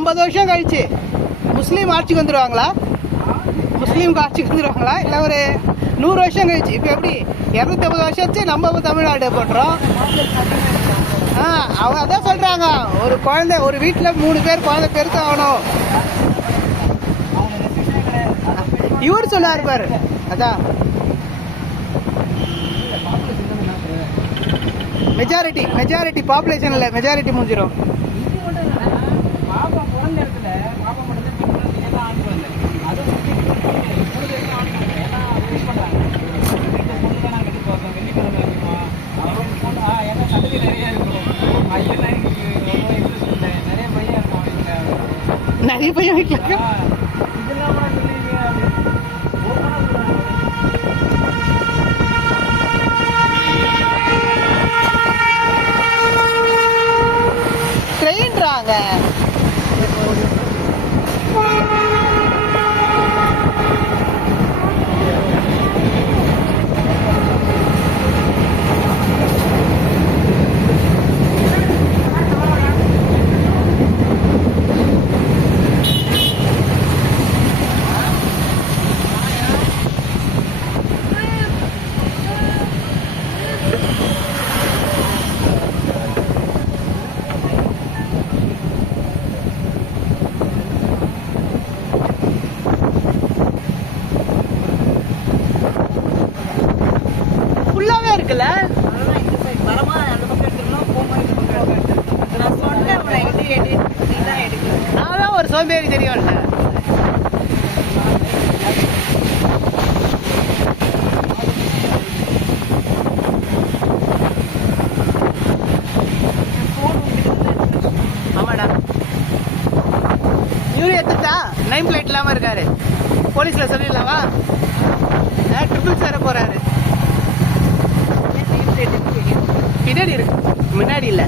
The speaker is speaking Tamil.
50 வருஷம் கழிச்சு முஸ்லீம் ஆட்சிக்கு வந்துடுவாங்களா? முஸ்லீம் ஆட்சிக்கு வந்துடுவாங்களா? இல்லை ஒரு 100 வருஷம் கழிச்சு? இப்போ எப்படி 250 வருஷம் வச்சு நம்ம தமிழ்நாடு போட்டுறோம். அவங்க அதான் சொல்கிறாங்க, ஒரு குழந்தை, ஒரு வீட்டில் 3 பேர் குழந்தை பெருக்க ஆகணும். இவர் சொன்னார் பாரு, அதான் மெஜாரிட்டி பாப்புலேஷனில் மெஜாரிட்டி முடிஞ்சிடும். நிறைய பையன் வீட்டில் ட்ரெயின்றாங்க. இருக்குல்ல, நான் தான் ஒரு சோம்பேறி தெரியும்ல. ஆமாடா, இவரு எடுத்துட்டா நைம் பிளேட் இல்லாம இருக்காரு. போலீஸ்ல சொல்லிடலாமா? ட்ரிபிள் சேர போறாரு. பின்னாடி இருக்கு, முன்னாடி இல்லை.